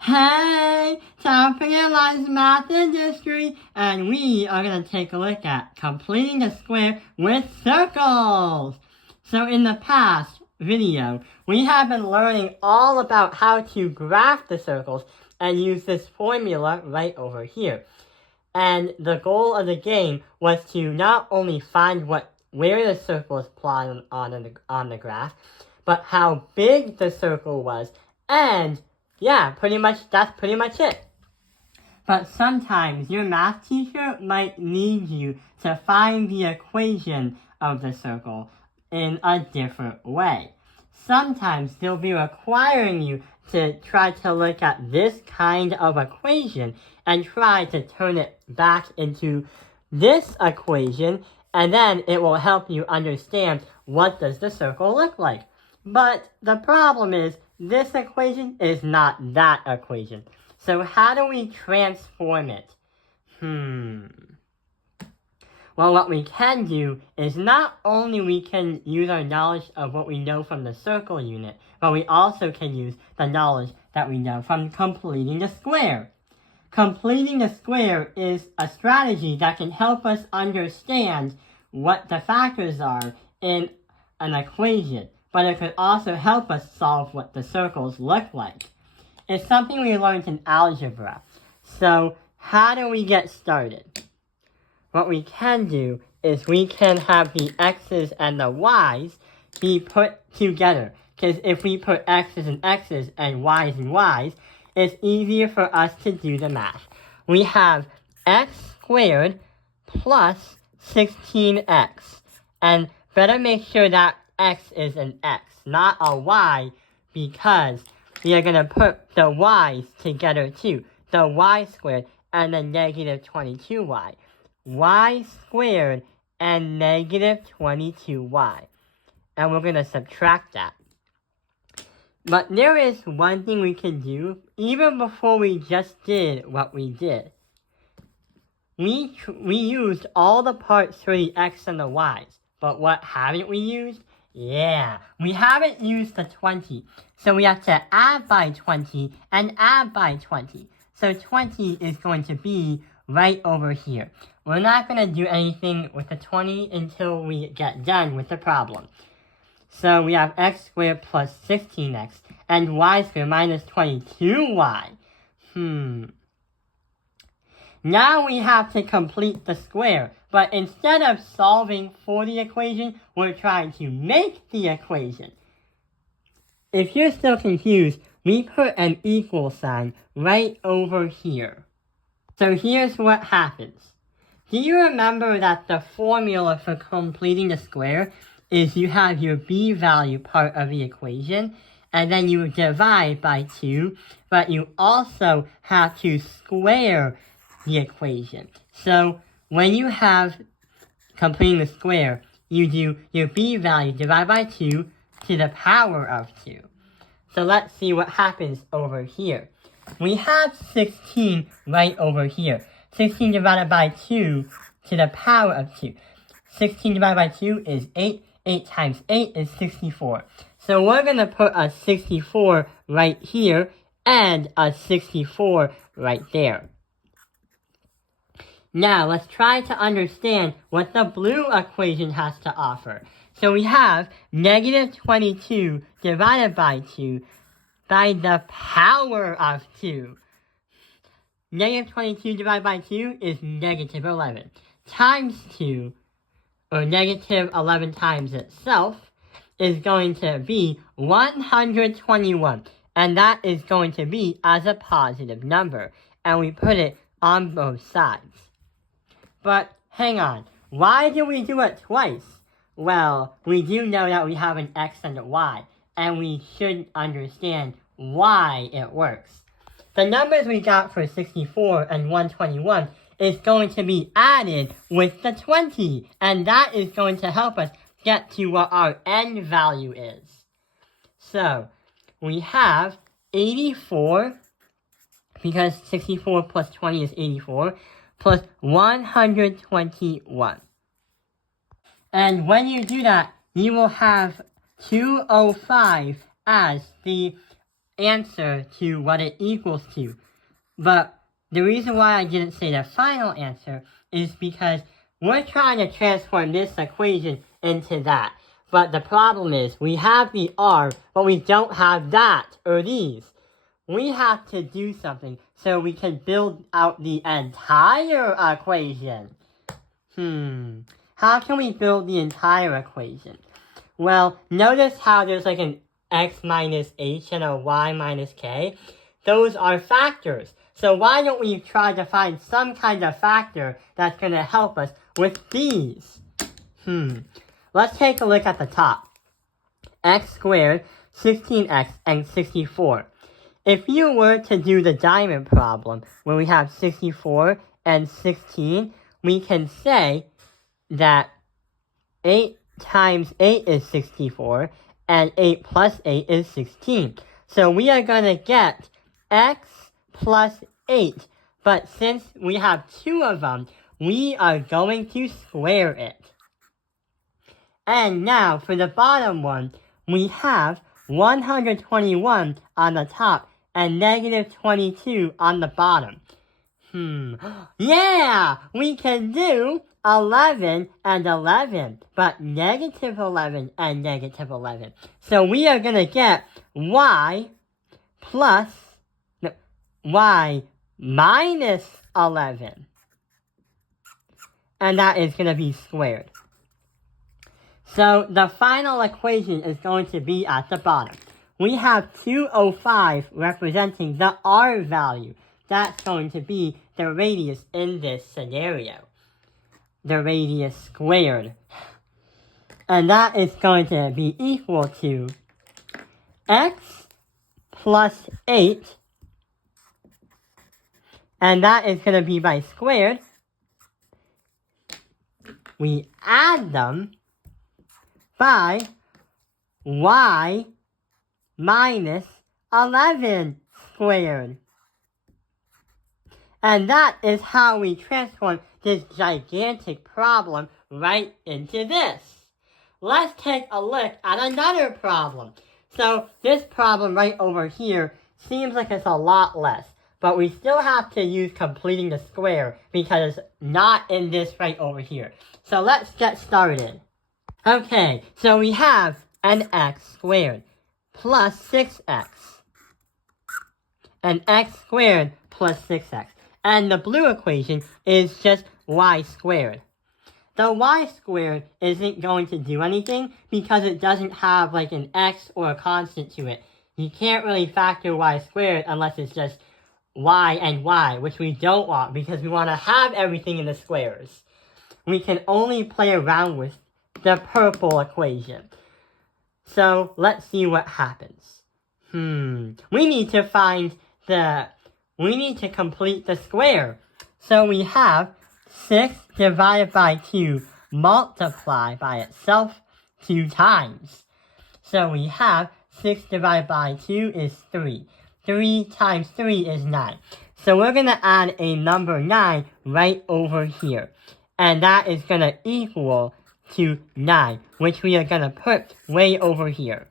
Hey, time for Analyze Math and History, and we are going to take a look at completing a square with circles. So in the past video, we have been learning all about how to graph the circles and use this formula right over here. And the goal of the game was to not only find where the circle is plotted on the graph, but how big the circle was, and yeah, that's pretty much it. But sometimes your math teacher might need you to find the equation of the circle in a different way. Sometimes they'll be requiring you to try to look at this kind of equation and try to turn it back into this equation, and then it will help you understand what does the circle look like. But the problem is, this equation is not that equation. So how do we transform it? Well, what we can do is not only we can use our knowledge of what we know from the circle unit, but we also can use the knowledge that we know from completing the square. Completing the square is a strategy that can help us understand what the factors are in an equation, but it could also help us solve what the circles look like. It's something we learned in algebra. So how do we get started? What we can do is we can have the x's and the y's be put together. Because if we put x's and x's and y's, it's easier for us to do the math. We have x squared plus 16x. And better make sure that x is an x, not a y, because we are going to put the y's together too. The y squared and the negative 22y. Y squared and negative 22y. And we're going to subtract that. But there is one thing we can do, even before we just did what we did. We used all the parts for the x and the y's. But what haven't we used? Yeah, we haven't used the 20. So we have to add by 20 and add by 20. So 20 is going to be right over here. We're not going to do anything with the 20 until we get done with the problem. So we have x squared plus 16x and y squared minus 22y. Now we have to complete the square, but instead of solving for the equation, we're trying to make the equation. If you're still confused, we put an equal sign right over here. So here's what happens. Do you remember that the formula for completing the square is you have your b value part of the equation, and then you divide by 2, but you also have to square the equation. So when you have completing the square, you do your b value divided by 2 to the power of 2. So let's see what happens over here. We have 16 right over here. 16 divided by 2 to the power of 2. 16 divided by 2 is 8. 8 times 8 is 64. So we're going to put a 64 right here and a 64 right there. Now let's try to understand what the blue equation has to offer. So we have negative 22 divided by 2 by the power of 2. Negative 22 divided by 2 is negative 11 times 2, or negative 11 times itself, is going to be 121. And that is going to be as a positive number. And we put it on both sides. But hang on, why do we do it twice? Well, we do know that we have an x and a y, and we should understand why it works. The numbers we got for 64 and 121 is going to be added with the 20, and that is going to help us get to what our n value is. So, we have 84, because 64 plus 20 is 84, plus 121. And when you do that, you will have 205 as the answer to what it equals to. But the reason why I didn't say the final answer is because we're trying to transform this equation into that. But the problem is we have the r, but we don't have that or these. We have to do something so we can build out the entire equation. How can we build the entire equation? Well, notice how there's like an x minus h and a y minus k. Those are factors. So why don't we try to find some kind of factor that's going to help us with these? Let's take a look at the top. X squared, 16x, and 64. If you were to do the diamond problem, where we have 64 and 16, we can say that 8 times 8 is 64, and 8 plus 8 is 16. So we are going to get x plus 8. But since we have two of them, we are going to square it. And now for the bottom one, we have 121 on the top and negative 22 on the bottom. Yeah! We can do 11 and 11, but negative 11 and negative 11. So we are going to get y minus 11. And that is going to be squared. So the final equation is going to be at the bottom. We have 205 representing the r value. That's going to be the radius in this scenario. The radius squared. And that is going to be equal to x plus 8. And that is going to be by squared. We add them by y minus 11 squared. And that is how we transform this gigantic problem right into this. Let's take a look at another problem. So this problem right over here seems like it's a lot less, but we still have to use completing the square because it's not in this right over here. So let's get started. Okay, so we have an x squared plus 6x. And x squared plus 6x. And the blue equation is just y squared. The y squared isn't going to do anything because it doesn't have like an x or a constant to it. You can't really factor y squared unless it's just y and y, which we don't want because we want to have everything in the squares. We can only play around with the purple equation. So let's see what happens. We need to complete the square. So we have 6 divided by 2 multiplied by itself 2 times. So we have 6 divided by 2 is 3. 3 times 3 is 9. So we're going to add a number 9 right over here. And that is going to equal to 9, which we are going to put way over here.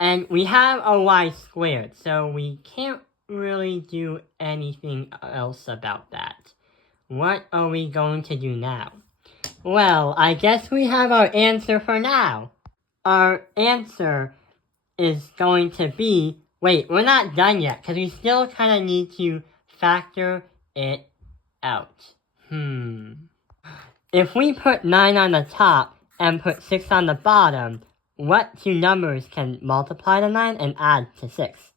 And we have a y squared, so we can't really do anything else about that. What are we going to do now? Well, I guess we have our answer for now. Our answer is going to be... Wait, we're not done yet, because we still kind of need to factor it out. If we put 9 on the top and put 6 on the bottom, what two numbers can multiply to 9 and add to 6?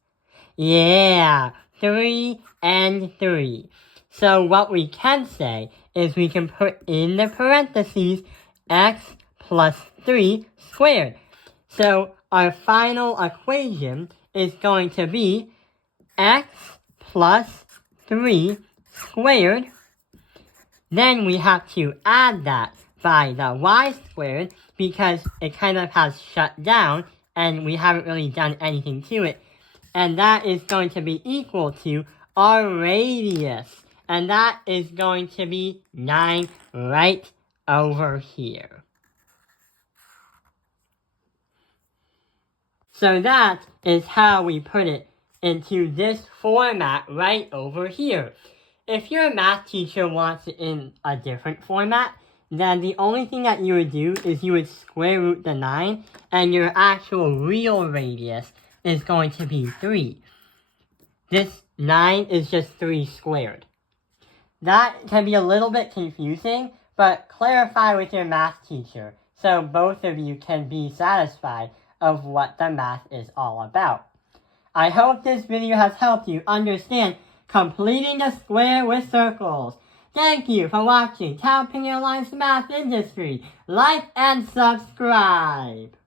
Yeah, 3 and 3. So what we can say is we can put in the parentheses x plus 3 squared. So our final equation is going to be x plus 3 squared. Then we have to add that by the y squared because it kind of has shut down and we haven't really done anything to it. And that is going to be equal to our radius. And that is going to be 9 right over here. So that is how we put it into this format right over here. If your math teacher wants it in a different format, then the only thing that you would do is you would square root the 9, and your actual real radius is going to be 3. This 9 is just 3 squared. That can be a little bit confusing, but clarify with your math teacher so both of you can be satisfied of what the math is all about. I hope this video has helped you understand completing the square with circles. Thank you for watching Taoping Airlines Math Industry. Like and subscribe.